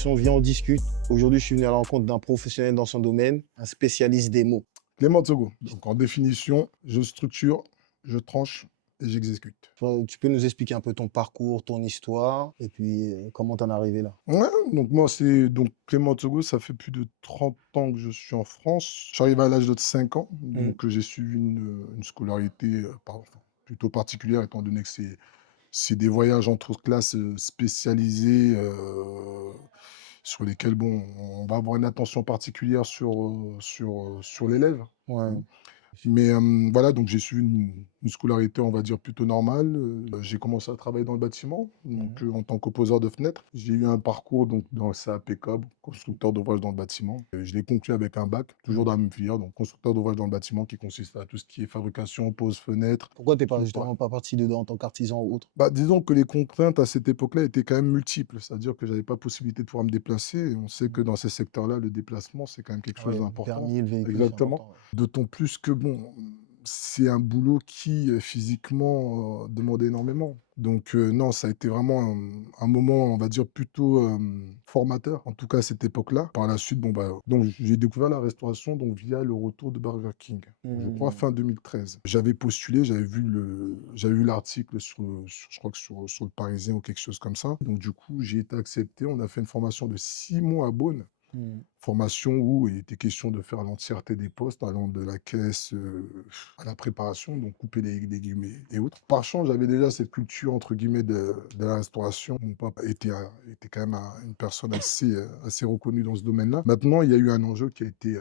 définition, viens on discute. Aujourd'hui, je suis venu à la rencontre d'un professionnel dans son domaine, un spécialiste des mots. Clément Togo. Donc en définition, je structure, je tranche et j'exécute. Toi, tu peux nous expliquer un peu ton parcours, ton histoire, et puis comment t'en es arrivé là? Ouais, donc moi c'est donc Clément Togo, ça fait plus de 30 ans que je suis en France. Je suis arrivé à l'âge de 5 ans, Mmh. donc j'ai suivi une scolarité enfin, plutôt particulière étant donné que c'est des voyages entre classes spécialisées sur lesquels bon, on va avoir une attention particulière sur l'élève. Ouais. Hein. Mais voilà, donc j'ai suivi une scolarité, on va dire, plutôt normale. J'ai commencé à travailler dans le bâtiment, Mmh. donc en tant qu'opposeur de fenêtres. J'ai eu un parcours donc dans le CAP COB, constructeur d'ouvrages dans le bâtiment. Je l'ai conclu avec un bac, toujours Mmh. dans la même filière, donc constructeur d'ouvrages dans le bâtiment qui consiste à tout ce qui est fabrication, pose, fenêtre. Pourquoi t'es pas Ouais. justement pas parti dedans en tant qu'artisan ou autre? Bah, disons que les contraintes à cette époque-là étaient quand même multiples, c'est-à-dire que j'avais pas possibilité de pouvoir me déplacer et on sait que Mmh. dans ces secteurs-là, le déplacement, c'est quand même quelque Ah chose ouais, le d'important. permis, le véhicule, c'est Exactement. important, ouais. D'autant plus que bon, c'est un boulot qui, physiquement, demandait énormément. Donc, non, ça a été vraiment un moment, on va dire, plutôt, formateur, en tout cas à cette époque-là. Par la suite, bon, bah, donc j'ai découvert la restauration donc via le retour de Burger King, je crois Mmh. fin 2013. J'avais postulé, j'avais vu l'article je crois que sur Le Parisien ou quelque chose comme ça. Donc du coup, j'ai été accepté. On a fait une formation de 6 mois à Beaune. Mmh. Formation où il était question de faire l'entièreté des postes, allant de la caisse, à la préparation, donc couper les légumes et autres. Par chance, j'avais déjà cette culture entre guillemets de la restauration. Mon papa était quand même une personne assez reconnue dans ce domaine-là. Maintenant, il y a eu un enjeu qui a été,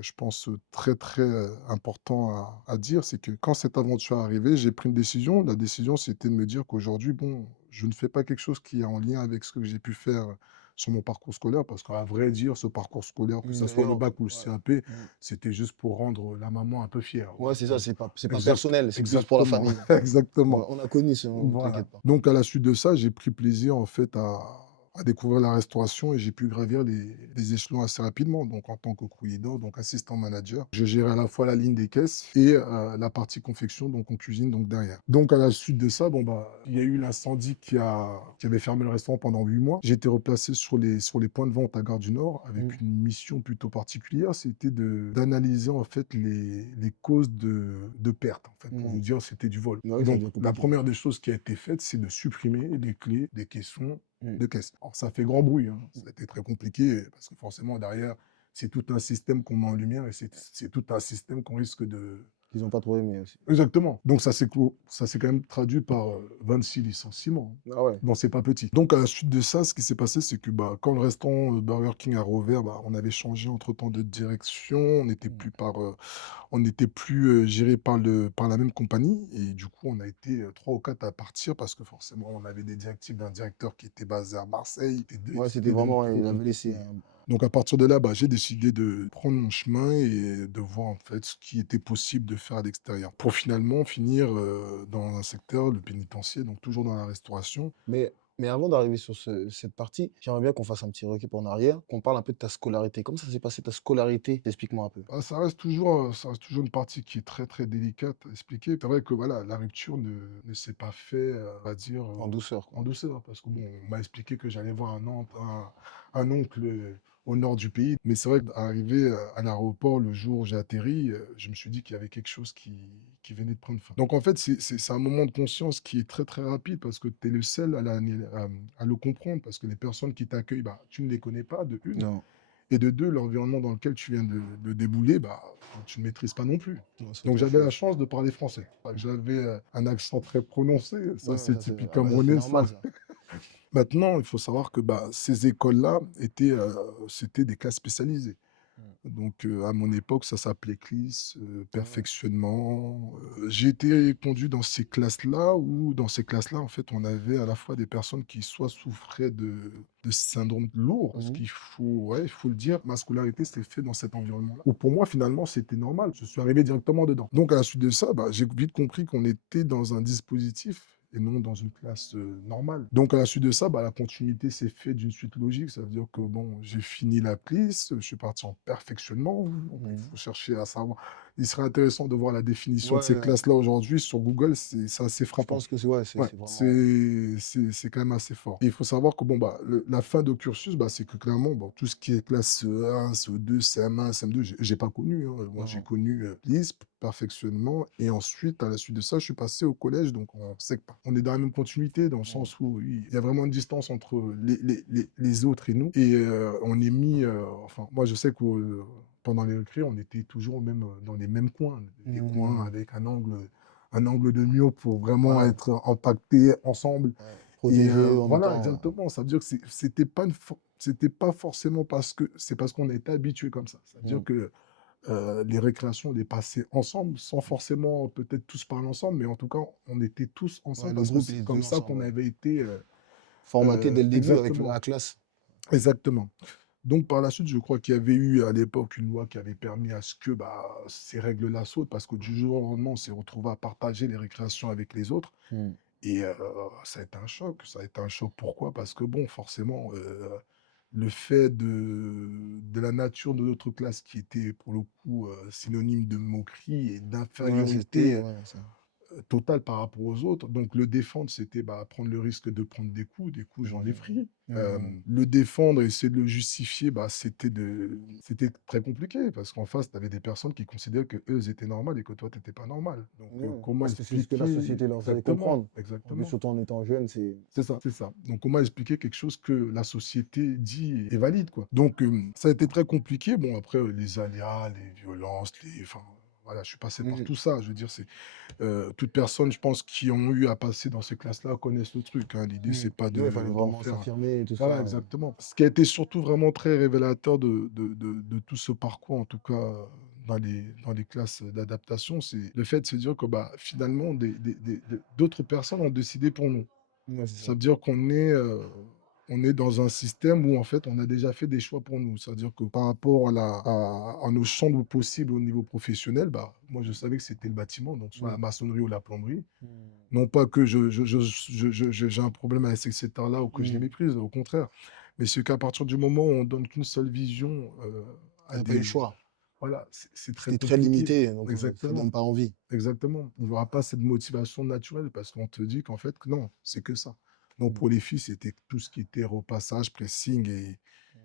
je pense, très, très, important à dire, c'est que quand cette aventure est arrivée, j'ai pris une décision. La décision, c'était de me dire qu'aujourd'hui, bon, je ne fais pas quelque chose qui est en lien avec ce que j'ai pu faire sur mon parcours scolaire, parce qu'à vrai dire, ce parcours scolaire, que Mmh, ça soit le non, bac ou le ouais. CAP, Mmh. c'était juste pour rendre la maman un peu fière. Ouais, c'est ça, c'est pas Exact, personnel, c'est plus pour la exactement, famille. exactement. On a connu ça, ne Voilà. t'inquiète pas. Donc à la suite de ça, j'ai pris plaisir en fait à découvrir la restauration et j'ai pu gravir les échelons assez rapidement. Donc en tant que crew leader, donc assistant manager, je gérais à la fois la ligne des caisses et la partie confection, donc en cuisine, donc derrière. Donc à la suite de ça, bon bah, il y a eu l'incendie qui avait fermé le restaurant pendant 8 mois. J'ai été replacé sur les points de vente à Gare du Nord Mmh. avec une mission plutôt particulière, c'était d'analyser en fait les causes de pertes en fait. Pour Mmh. vous dire, c'était du vol. Bah oui, ça Donc devient la compliqué. première des choses qui a été faite, c'est de supprimer les clés des caissons Mmh. de caisse. Alors ça fait grand bruit, hein. Ça a été très compliqué parce que forcément derrière, c'est tout un système qu'on met en lumière et c'est tout un système qu'on risque de. Ils ont pas trop aimé aussi. Exactement. Donc ça s'est quand même traduit par, 26 licenciements. Ah ouais. Non, c'est pas petit. Donc à la suite de ça, ce qui s'est passé, c'est que, bah, quand le restaurant, Burger King a rouvert, bah, on avait changé entre-temps de direction. Mmh. On n'était plus, géré par la même compagnie et du coup, on a été, 3 ou 4 à partir parce que forcément, on avait des directives d'un directeur qui était basé à Marseille, qui Ouais, c'était décidait de vraiment, trop il avait laissé compliquer. un Donc à partir de là, bah, j'ai décidé de prendre mon chemin et de voir en fait ce qui était possible de faire à l'extérieur. Pour finalement finir, dans un secteur, le pénitencier, donc toujours dans la restauration. mais avant d'arriver sur cette partie, j'aimerais bien qu'on fasse un petit recap en arrière, qu'on parle un peu de ta scolarité. Comment ça s'est passé ta scolarité? Explique-moi un peu. Bah, ça reste toujours une partie qui est très, très délicate à expliquer. C'est vrai que voilà, la rupture ne s'est pas fait, on va dire, En douceur, en quoi. douceur. Parce que bon, on m'a expliqué que j'allais voir un oncle, au nord du pays. Mais c'est vrai qu'arrivé, à l'aéroport, le jour où j'ai atterri, je me suis dit qu'il y avait quelque chose qui venait de prendre fin. Donc en fait, c'est un moment de conscience qui est très, très rapide parce que tu es le seul à le comprendre. Parce que les personnes qui t'accueillent, bah, tu ne les connais pas de une. Non, Et de 2, l'environnement dans lequel tu viens de débouler, bah, tu ne maîtrises pas non plus. non, c'est Donc autre j'avais la chose. chance de parler français. J'avais, un accent très prononcé, ça Ouais, c'est ça c'est typique ah bah, ça c'est camerounais ça. normal ça. Maintenant, il faut savoir que, bah, ces écoles-là c'était des classes spécialisées. Mmh. Donc, à mon époque, ça s'appelait CLIS, Ouais. perfectionnement. J'ai été conduit dans ces classes-là, en fait, on avait à la fois des personnes qui soit souffraient de syndrome lourd, parce Mmh. qu'il faut ouais, il faut le dire, ma scolarité s'est fait dans cet environnement-là, où pour moi, finalement, c'était normal. Je suis arrivé directement dedans. Donc à la suite de ça, bah, j'ai vite compris qu'on était dans un dispositif et non dans une classe, normale. Donc à la suite de ça, bah, la continuité s'est faite d'une suite logique. Ça veut dire que bon, j'ai fini la CLIS, je suis parti en perfectionnement, donc il Mmh. faut chercher à savoir il serait intéressant de voir la définition de ces Ouais, classes-là aujourd'hui sur Google, c'est assez je frappant. pense que c'est ouais, Ouais, c'est vraiment c'est quand même assez fort. Et il faut savoir que bon, bah, la fin de cursus, bah, c'est que clairement, bon, tout ce qui est classe CE1, CE2, CM1, CM2, j'ai pas connu, hein. Moi, j'ai mmh connu, Lisp, perfectionnement et ensuite, à la suite de ça, je suis passé au collège, donc on sait que on est dans la même continuité, dans le mh. sens où, oui, il y a vraiment une distance entre les autres et nous et on est mis, enfin, moi, je sais que, pendant les récrés, on était toujours même, dans les mêmes coins, des coins Mmh. avec un angle de mur pour vraiment Ouais, être empaquetés ensemble ouais. et Protégé en voilà, étant exactement. Ça veut dire que c'était pas forcément parce que c'est parce qu'on était habitué comme ça. Ça veut dire mmh. que, les récréations, on les passait ensemble, sans forcément peut-être tous parler ensemble, mais en tout cas, on était tous Ouais, ensemble le parce que groupe, c'est il est comme toujours ça ensemble, qu'on ouais. avait été, Formaté dès le début avec exactement, la classe. exactement. Donc par la suite, je crois qu'il y avait eu à l'époque une loi qui avait permis à ce que, bah, ces règles-là sautent parce que du jour au lendemain, on s'est retrouvé à partager les récréations avec les autres Mmh. et ça a été un choc. Ça a été un choc pourquoi? Parce que bon, forcément, le fait de la nature de notre classe qui était pour le coup, synonyme de moquerie et Ouais, c'était d'infériorité, ouais, ça totale par rapport aux autres. Donc le défendre, c'était, bah, prendre le risque de prendre des coups, j'en ai mmh. pris. Mmh. Le défendre, essayer de le justifier, bah, c'était très compliqué parce qu'en face, tu avais des personnes qui considéraient qu'eux, ils étaient normales et que toi, tu étais pas normal. Donc Ouais, comment parce que c'est ce que la expliquer société leur faisait exactement, comprendre. En plus, exactement. surtout en étant jeune, c'est C'est ça, c'est ça. Donc comment expliquer quelque chose que la société dit est valide, quoi. Donc ça a été très compliqué. Bon après, les aléas, les violences, les enfin, voilà, je suis passé par mmh. tout ça. Je veux dire, c'est toute personne, je pense, qui ont eu à passer dans ces classes-là connaissent le truc, hein. L'idée, Mmh. c'est pas Ouais, il fallait d'en vraiment faire s'affirmer et tout voilà, ça, exactement. Ce qui a été surtout vraiment très révélateur de tout ce parcours, en tout cas, dans les classes d'adaptation, c'est le fait de se dire que, bah, finalement, d'autres personnes ont décidé pour nous. ouais, c'est Ça ça. veut dire on est dans un système où en fait, on a déjà fait des choix pour nous. C'est-à-dire que par rapport à nos champs de possibles au niveau professionnel, bah, moi, je savais que c'était le bâtiment, donc soit la Mmh. maçonnerie ou la plomberie. Mmh. Non pas que j'ai un problème avec ces secteurs-là ou que je les Mmh. méprise, au contraire. Mais c'est qu'à partir du moment où on donne qu'une seule vision, Tu à as pas eu le des choix. voilà, c'est très C'était très compliqué. limité, donc ça Exactement, donne pas envie. exactement. Il y aura pas cette motivation naturelle parce qu'on te dit qu'en fait, que non, c'est que ça. Donc Mmh. pour les filles, c'était tout ce qui était repassage, pressing Mmh.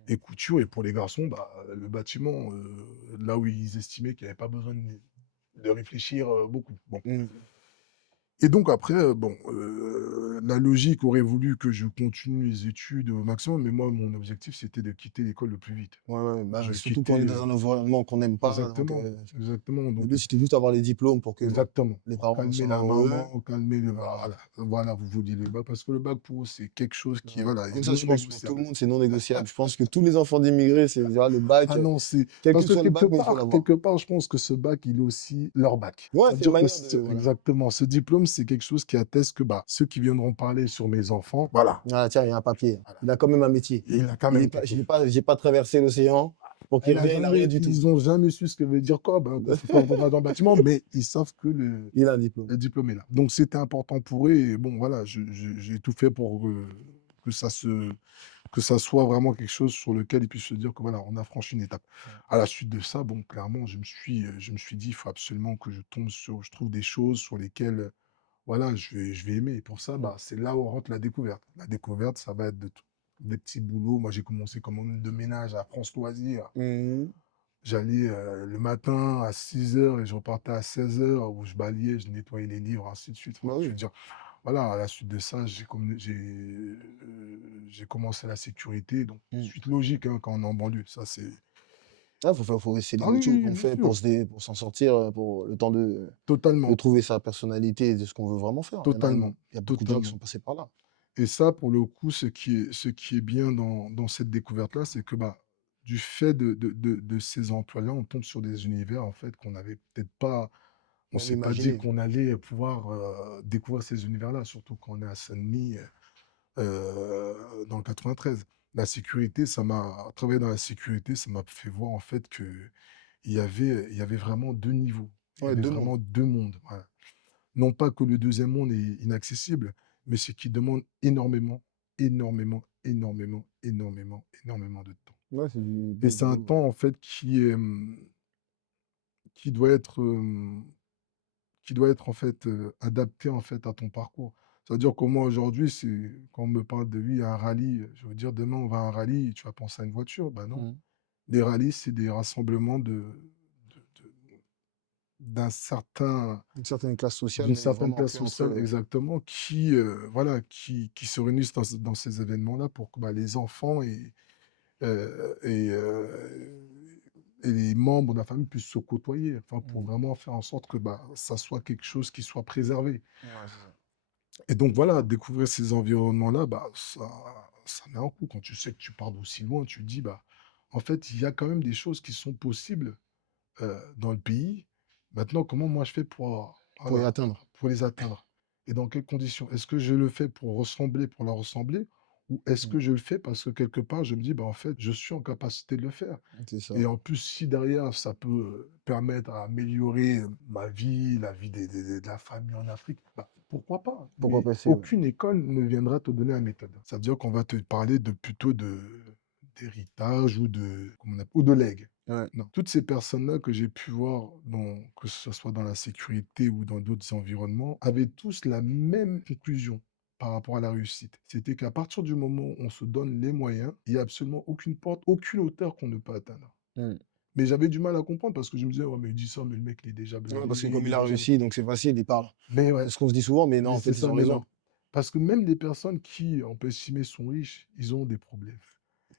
et couture et pour les garçons, bah, le bâtiment, là où ils estimaient qu'il y avait pas besoin de réfléchir, beaucoup. Bon. Mmh. Et donc après, bon, la logique aurait voulu que je continue les études au maximum, mais moi, mon objectif, c'était de quitter l'école le plus vite. Ouais, ouais, bah, Je surtout quand on quittais, est dans un environnement qu'on n'aime pas, donc exactement, exactement, le donc but, c'était juste d'avoir les diplômes pour que, bon, exactement, les pour parents calmer soient la heureux. maman, calmer le Voilà. voilà, vous vouliez le bac parce que le bac pour eux, c'est quelque chose qui, Ouais. voilà, est Comme ça, non je crois que pour tout le négociable. monde, c'est non négociable. Je pense que tous les enfants d'immigrés, c'est déjà le bac, Ah non, c'est quel parce que que soit le bac, mais il faut l'avoir. quelque part, je pense que ce bac, il est aussi leur bac. Ouais, c'est une C'est-à-dire que manière de ce voilà. exactement, ce diplôme, c'est quelque chose qui atteste que, bah, ceux qui viendront parler sur mes enfants, voilà, Ah tiens, il y a un papier. voilà, Il a quand même un métier. il a quand Il est même pas quelque chose. j'ai pas traversé l'océan pour qu'il revienne, il a rien du tout. Ils ont jamais su ce que veut dire quoi, ben, quand on va dans le bâtiment, mais ils savent que Il a un diplôme. le diplôme est là. Donc c'était important pour eux et bon, voilà, j'ai tout fait pour, que ça se que ça soit vraiment quelque chose sur lequel ils puissent se dire que voilà, on a franchi une étape. Ouais. À la suite de ça, bon, clairement, je me suis dit: «Il faut absolument que je trouve des choses sur lesquelles, voilà, je vais aimer» et pour ça, bah, c'est là où rentre la découverte. La découverte, ça va être des petits boulots. Moi, j'ai commencé comme homme de ménage à France Loisirs. Mmh. J'allais, le matin à 6 heures et je repartais à 16 heures où je balayais, je nettoyais les livres, ainsi de suite. Enfin, Bah je veux oui. dire, voilà, à la suite de ça, j'ai commencé la sécurité, donc Mmh. suite logique, hein, quand on est en banlieue, ça c'est Ah, faut c'est des ah oui, métiers oui, qu'on oui, bien fait sûr, pour s'en sortir, pour le temps de totalement, trouver sa personnalité et de ce qu'on veut vraiment faire. totalement, Il y a beaucoup de gens qui totalement sont passés par là. et ça, pour le coup, ce qui est bien dans cette découverte-là, c'est que, bah, du fait de ces emplois-là, on tombe sur des univers, en fait, qu'on n'avait peut-être pas on Même s'est pas dit imaginer. qu'on allait pouvoir, découvrir ces univers-là, surtout quand on est à Saint-Denis, dans le 93. La sécurité, ça m'a travailler dans la sécurité, ça m'a fait voir en fait qu'il il y avait vraiment 2 niveaux. Il y Ouais, avait 2 mondes. vraiment 2 mondes, voilà. Non pas que le deuxième monde est inaccessible, mais c'est qu'il demande énormément, énormément, énormément, énormément, énormément de temps Ouais, c'est et du c'est un boulot. temps en fait qui doit être, en fait, adapté, en fait, à ton parcours. C'est-à-dire que moi, aujourd'hui, c'est quand on me parle de: «Oui, un rallye», je veux dire, demain, on va à un rallye, tu vas penser à une voiture. Bah, non. Mmh. Les rallyes, c'est des rassemblements de d'un certain Une certaine classe sociale, d'une mais certaine vraiment classe que entre, sociale exactement qui, voilà, qui se réunissent dans ces événements-là pour que, bah, les enfants heu et heu et les membres de la famille puissent se côtoyer, enfin, pour mmh. vraiment faire en sorte que, bah, ça soit quelque chose qui soit préservé. Ouais, c'est ça. Et donc voilà, découvrir ces environnements-là, bah, ça met un coup. Quand tu sais que tu pars d'aussi loin, tu te dis: «Bah, en fait, il y a quand même des choses qui sont possibles, dans le pays. Maintenant, comment moi je fais pour, Pour y voilà, atteindre. pour les atteindre? Et dans quelles conditions? Est-ce que je le fais pour ressembler, pour leur ressembler? Ou est-ce Mmh. que je le fais parce que quelque part, je me dis: «Bah, en fait, je suis en capacité de le faire». C'est ça. Et en plus, si derrière ça peut, permettre à améliorer, ma vie, la vie de la famille en Afrique, bah, pourquoi pas? Pourquoi Mais passer, ouais. aucune école ne viendra te donner la méthode. Ça veut dire qu'on va te parler de plutôt d'héritage ou comment on appelle, ou de legs. Ouais. Non, toutes ces personnes-là que j'ai pu voir dans que ce soit dans la sécurité ou dans d'autres environnements, avaient tous la même conclusion par rapport à la réussite. C'était qu'à partir du moment où on se donne les moyens, il y a absolument aucune porte, aucune hauteur qu'on ne peut atteindre. Mmh. Mais j'avais du mal à comprendre parce que je me disais: «Ouais, mais il dit ça, mais le mec, il est déjà Ouais, blindé, parce que comme il il est a déjà» réussi, donc c'est facile, il parle. mais C'est ouais, ce qu'on se dit souvent, mais non, mais en c'est fait, ils ça, ont mais raison. non. Parce que même des personnes qui, on peut estimer, sont riches, ils ont des problèmes.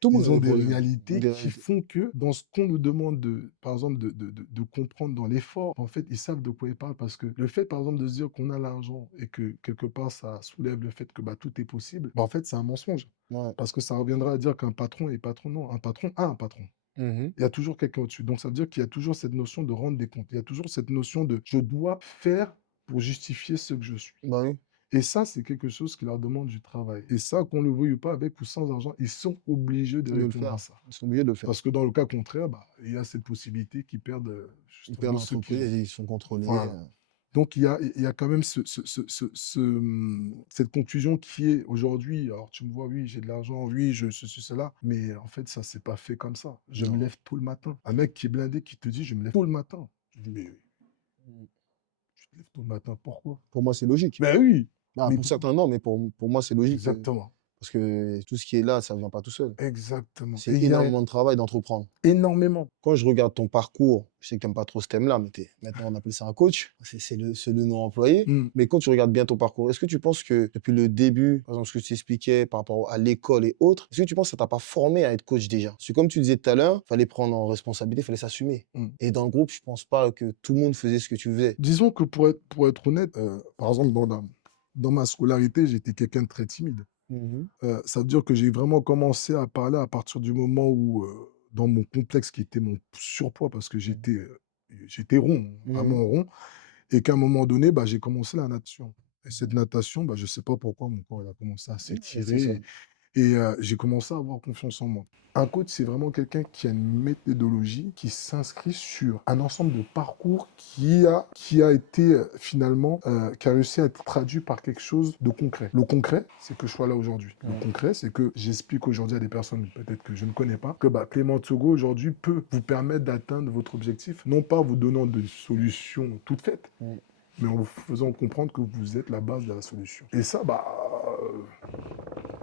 Tout le monde Ils a ont des des problèmes, réalités des qui réalités. font que dans ce qu'on nous demande de par exemple, de comprendre dans l'effort, en fait, ils savent de quoi ils parlent parce que le fait, par exemple, de se dire qu'on a l'argent et que quelque part ça soulève le fait que, bah, tout est possible, bah, en fait, c'est un mensonge. Ouais. Parce que ça reviendra à dire qu'un patron est patron. Non, un patron a un patron. Mmh. Il y a toujours quelqu'un au-dessus. Donc ça veut dire qu'il y a toujours cette notion de rendre des comptes. Il y a toujours cette notion de: «Je dois faire pour justifier ce que je suis». Bah oui, Et ça, c'est quelque chose qui leur demande du travail. Et ça, qu'on le veuille ou pas, avec ou sans argent, ils sont obligés de de le répondre à faire. ça. Ils sont obligés de le faire. Parce que dans le cas contraire, bah, il y a cette possibilité qu'ils perdent, Ils perdent justement ceux qu'ils l'entreprise ont. et ils sont contrôlés, Voilà. Donc il y a quand même cette conclusion qui est aujourd'hui, alors tu me vois, oui, j'ai de l'argent, oui, je ceci, cela, mais en fait, ça s'est pas fait comme ça. Je me non. lève tôt le matin. Un mec qui est blindé qui te dit: «Je me lève tôt le matin». Je dis: «Mais Mmh. tu te lèves tôt le matin, pourquoi?» Pour moi, c'est logique. «Ben oui, Bah, mais pour pourquoi?» certains, non, mais pour moi, c'est logique, Exactement, parce que tout ce qui est là, ça vient pas tout seul. exactement et C'est il y a énormément de travail d'entreprendre. énormément. Quand je regarde ton parcours, je sais que tu aimes pas trop ce thème-là, mais maintenant on appelle ça un coach, c'est le nom employé. Mmh. Mais quand tu regardes bien ton parcours, est-ce que tu penses que depuis le début, par exemple ce que tu expliquais par rapport à l'école et autres, est-ce que tu penses que ça t'a pas formé à être coach déjà? Parce que comme tu disais tout à l'heure, fallait prendre en responsabilité, fallait s'assumer. Mmh. Et dans le groupe, je pense pas que tout le monde faisait ce que tu faisais. Disons que pour être honnête, par exemple, dans ma scolarité, j'étais quelqu'un de très timide. Mmh. Ça veut dire que j'ai vraiment commencé à parler à partir du moment où, dans mon complexe qui était mon surpoids parce que Mmh. j'étais rond, Mmh. vraiment rond et qu'à un moment donné, bah, j'ai commencé la natation et cette natation, bah, je sais pas pourquoi mon corps il a commencé à Ouais, c'est ça. s'étirer et j'ai commencé à avoir confiance en moi. Un coach, c'est vraiment quelqu'un qui a une méthodologie, qui s'inscrit sur un ensemble de parcours qui a été, finalement, qui a réussi à être traduit par quelque chose de concret. Le concret, c'est que je sois là aujourd'hui. Le Ouais. concret, c'est que j'explique aujourd'hui à des personnes, peut-être que je ne connais pas, que, bah, Clément Togo aujourd'hui peut vous permettre d'atteindre votre objectif, non pas en vous donnant des solutions toutes faites, Mmh. mais en vous faisant comprendre que vous êtes la base de la solution. Et ça, bah,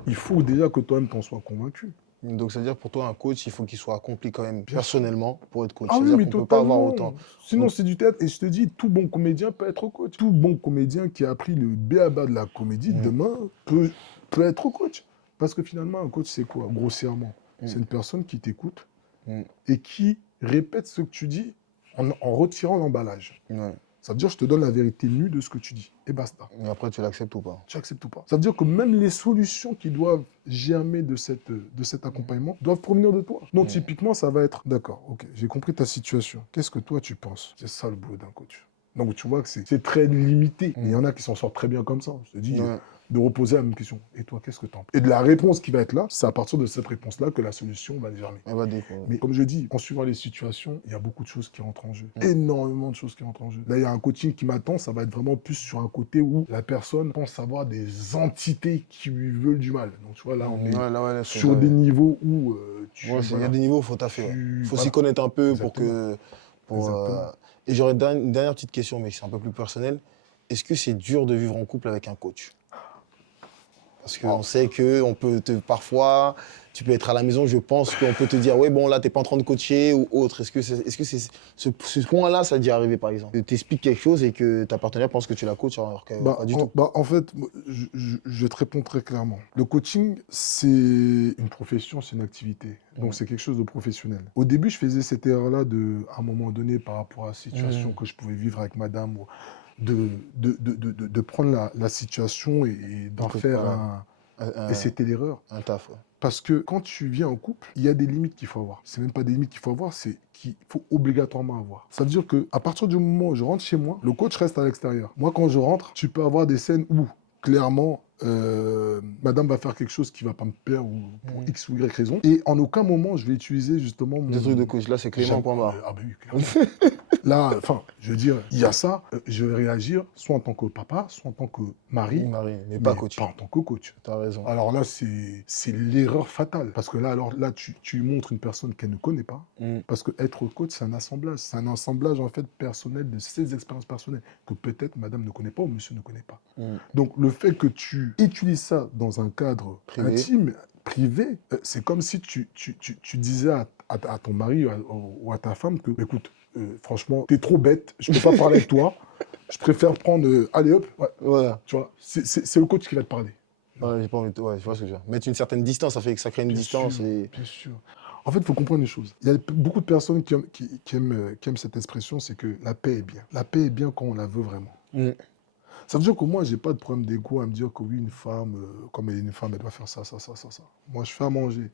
il faut déjà que toi-même t'en sois convaincu. Donc ça veut dire pour toi un coach, il faut qu'il soit accompli quand même Bien sûr. personnellement pour être coach. Ah Ça veut oui, dire mais qu'on peut pas avoir autant. totalement. Sinon, Donc c'est du théâtre. Et je te dis, tout bon comédien peut être coach. Tout bon comédien qui a appris le b.a.-ba de la comédie, mmh, demain, peut être coach. Parce que finalement, un coach, c'est quoi, grossièrement? mmh, C'est une personne qui t'écoute mmh, et qui répète ce que tu dis en retirant l'emballage. ouais. Ça veut dire, je te donne la vérité nue de ce que tu dis. Et basta. Et après tu l'acceptes ou pas? Tu acceptes ou pas. Ça veut dire que même les solutions qui doivent germer de cet Mmh, accompagnement doivent provenir de toi. Donc, mmh, typiquement, ça va être, d'accord, ok, j'ai compris ta situation. Qu'est-ce que toi, tu penses? C'est ça le boulot d'un coach. Donc, tu vois que c'est très limité. Mais il y mmh, en a qui s'en sortent très bien comme ça. Je te dis, ouais. de reposer la même question. Et toi, qu'est-ce que tu en penses? Et de la réponse qui va être là, c'est à partir de cette réponse-là que la solution va germer. Elle va découvrir. Mais comme je dis, en suivant les situations, il y a beaucoup de choses qui rentrent en jeu. Mmh, Énormément de choses qui rentrent en jeu. Là, il y a un coaching qui m'attend, ça va être vraiment plus sur un côté où la personne pense avoir des entités qui lui veulent du mal. Donc, tu vois, là, on mmh, est ouais, là, ouais, sur des niveaux où ouais, il y a voilà, des niveaux, faut taffer, ouais. Faut s'y voilà, connaître un peu exactement, pour, exactement. Et j'aurais une dernière petite question, mais c'est un peu plus personnel. Est-ce que c'est dur de vivre en couple avec un coach? Parce qu'on sait que parfois, tu peux être à la maison, je pense qu'on peut te dire, ouais, bon, là, t'es pas en train de coacher ou autre. Est-ce que ce point-là, ça t'est déjà arrivé, par exemple? Que t'expliques quelque chose et que ta partenaire pense que tu la coaches alors que pas du tout. En fait, je vais te répondre très clairement. Le coaching, c'est une profession, c'est une activité. Donc, c'est quelque chose de professionnel. Au début, je faisais cette erreur-là à un moment donné, par rapport à la situation que je pouvais vivre avec madame, de prendre la situation et d'en faire et c'était l'erreur. Un taf, ouais. Parce que quand tu viens en couple, il y a des limites qu'il faut avoir. C'est même pas des limites qu'il faut avoir, c'est qu'il faut obligatoirement avoir. Ça veut dire qu'à partir du moment où je rentre chez moi, le coach reste à l'extérieur. Moi, quand je rentre, tu peux avoir des scènes où, clairement, madame va faire quelque chose qui va pas me plaire ou pour X ou Y raison. Et en aucun moment, je vais utiliser justement Des trucs de coach. Là, c'est Clément, point barre. Ah ben oui, clairement. Là, enfin, je veux dire, il y a ça, je vais réagir soit en tant que papa, soit en tant que mari, mais pas coach. Pas en tant que coach. T'as raison. Alors là, c'est l'erreur fatale. Parce que là, tu montres une personne qu'elle ne connaît pas. Parce que être coach, c'est un assemblage. C'est un assemblage, en fait, personnel de ses expériences personnelles que peut-être madame ne connaît pas ou monsieur ne connaît pas. Donc, le fait que tu utilises ça dans un cadre intime, privé, c'est comme si tu disais à ton mari ou à ta femme que, écoute, franchement, t'es trop bête, je peux pas parler avec toi, je préfère prendre, allez hop, voilà. Tu vois, c'est le coach qui va te parler. Ouais, j'ai pas envie de... Ouais, je vois ce que je veux dire. Mettre une certaine distance, ça crée une distance. Bien sûr. En fait, il faut comprendre une chose. Il y a beaucoup de personnes qui aiment cette expression, c'est que la paix est bien. La paix est bien quand on la veut vraiment. Ça veut dire que moi, j'ai pas de problème d'ego à me dire que oui, une femme, comme elle est une femme, elle doit faire ça. Moi, je fais à manger.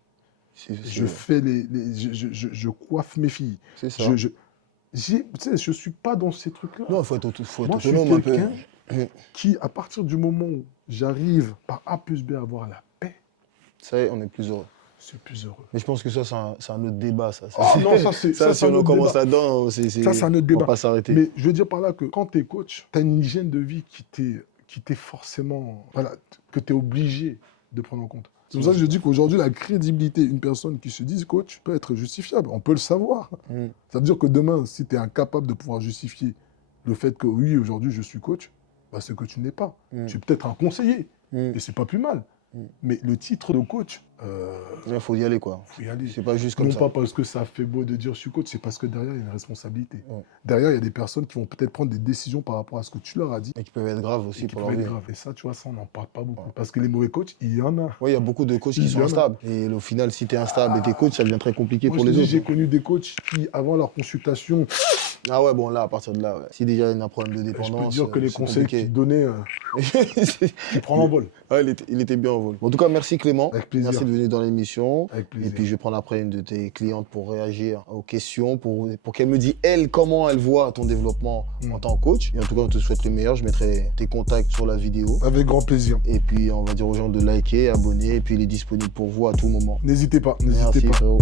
Je fais je coiffe mes filles. C'est ça. Tu sais, je suis pas dans ces trucs-là. Non, il faut être moi, autonome un peu. Je suis quelqu'un qui, à partir du moment où j'arrive par A plus B à avoir la paix, ça y est, on est plus heureux. C'est plus heureux. Mais je pense que ça, c'est un autre débat. Ça, non, ça c'est ça, si on commence là-dedans, ça, c'est un autre débat. On va pas s'arrêter. Mais je veux dire par là que quand tu es coach, tu as une hygiène de vie qui t'est forcément... Voilà, que tu es obligé de prendre en compte. C'est pour ça que je dis qu'aujourd'hui, la crédibilité, une personne qui se dit coach peut être justifiable. On peut le savoir. Ça veut dire que demain, si tu es incapable de pouvoir justifier le fait que oui, aujourd'hui, je suis coach, bah, c'est que tu n'es pas. Tu es peut-être un conseiller. Et c'est pas plus mal. Mais le titre de coach... Il faut y aller, quoi. Faut y aller. C'est pas juste comme ça. Non pas parce que ça fait beau de dire je suis coach, c'est parce que derrière, il y a une responsabilité. Derrière, il y a des personnes qui vont peut-être prendre des décisions par rapport à ce que tu leur as dit. Et qui peuvent être graves aussi pour leur vie. Et ça, tu vois, ça, on n'en parle pas beaucoup. Parce que les mauvais coachs, il y en a. Oui, il y a beaucoup de coachs qui sont instables. Et au final, si tu es instable et tu es coach, ça devient très compliqué pour les autres. J'ai connu des coachs qui, avant leur consultation... Ah ouais, bon, là, à partir de là, si déjà il y a un problème de dépendance... Je peux dire que les conseils qu'ils donnaient, tu prends l'envol. Ouais, il était bien en vol. En tout cas, merci Clément. Avec plaisir. Merci de venir dans l'émission. Avec plaisir. Et puis je vais prendre après une de tes clientes pour réagir aux questions, pour qu'elle me dise, elle, comment elle voit ton développement en tant que coach. Et en tout cas, on te souhaite le meilleur. Je mettrai tes contacts sur la vidéo. Avec grand plaisir. Et puis, on va dire aux gens de liker, abonner. Et puis, il est disponible pour vous à tout moment. N'hésitez pas, Merci, pas. frérot.